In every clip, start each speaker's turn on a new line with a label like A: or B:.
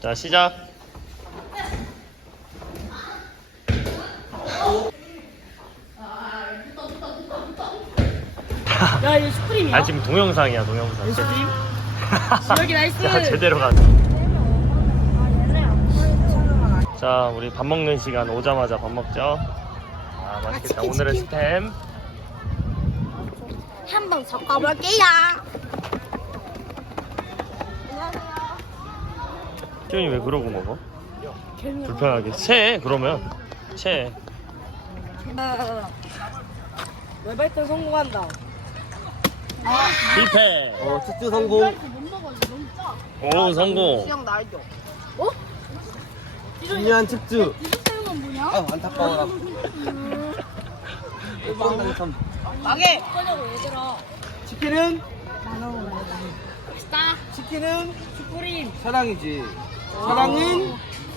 A: 자 시작.
B: 야 이거 슈프림이야?
A: 아 지금 동영상이야 동영상.
B: 슈프림? 여기 나이스
A: 자 제대로 가. 자 우리 밥 먹는 시간 오자마자 밥 먹죠. 아 맛있겠다.
C: 치킨,
A: 오늘은
C: 치킨.
A: 스팸.
C: 한번 섞어볼게요.
A: 지훈이 왜 그러고 먹어? 불편하게. 채 그러면 채.
B: 웹바이트 성공한다
A: 실패.
D: 어, 특주 성공.
A: 오 성공.
C: 수영 나이죠.
D: 중요한 특주.
C: 수영은 뭐냐?
D: 아, 안타까워라. 일본 당첨.
B: 망해
D: 치킨은?
C: 맛있다.
D: 치킨은
B: 슈프림
D: 사랑이지. 사랑은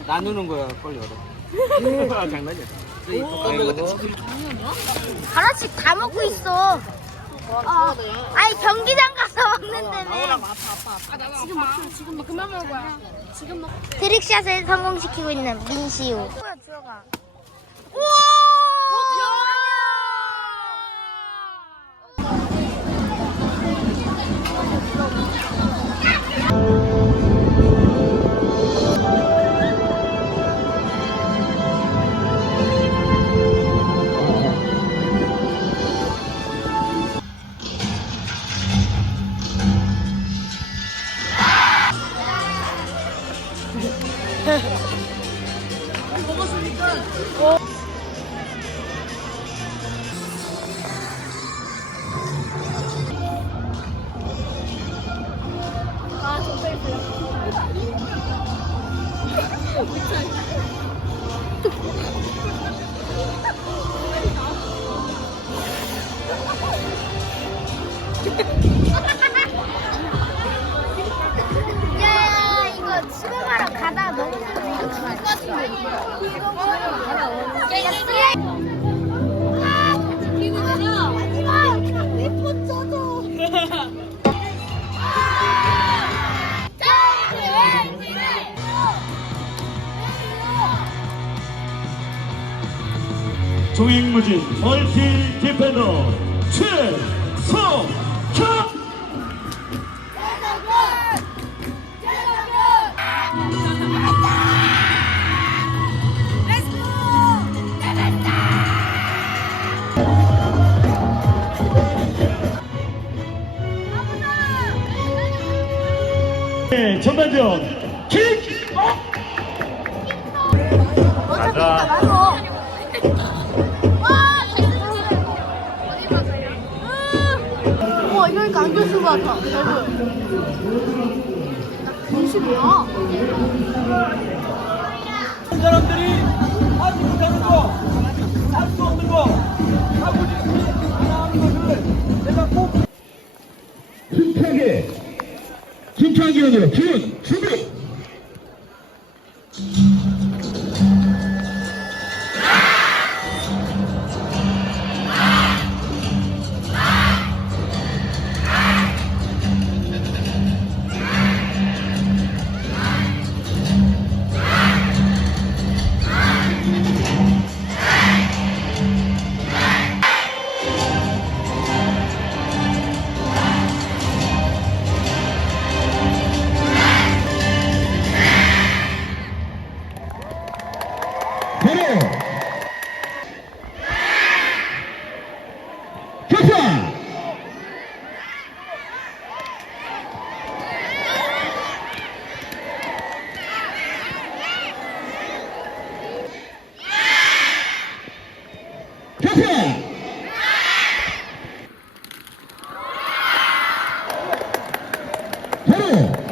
D: 나누는 거야. 빨리 열어. 아, 장난이야.
C: 하나씩 다 먹고 있어. 아, 아니 경기장 가서 먹는다며. 지금 먹 지금 먹 그만 먹을 거야. 지금 먹. 트릭샷을 성공시키고 있는 민시우. 들어가. 우와! 야 이거 수영하러 가다 너무 힘들어.
E: 종횡무진 멀티 디펜더 네, 전반전 킥!
A: 가자.
C: 와 이러니까 안경 쓴거 같아. 잘 보여. 정신 뭐야?
D: 사람들이 하지 못하는 거, 할 수 없는 거, 하고 싶은 하는 것을 내가 꼭
E: 힘차게 기운으로 기운 준 바로 교파 교파 바로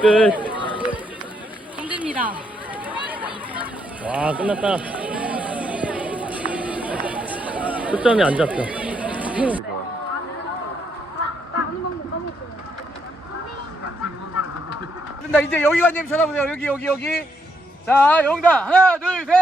A: 끝.
B: 힘듭니다.
A: 와 끝났다. 초점이 안 잡혀.
D: 자 이제 여기 관님 쳐다보세요 여기 여기 여기 자 영다 하나 둘 셋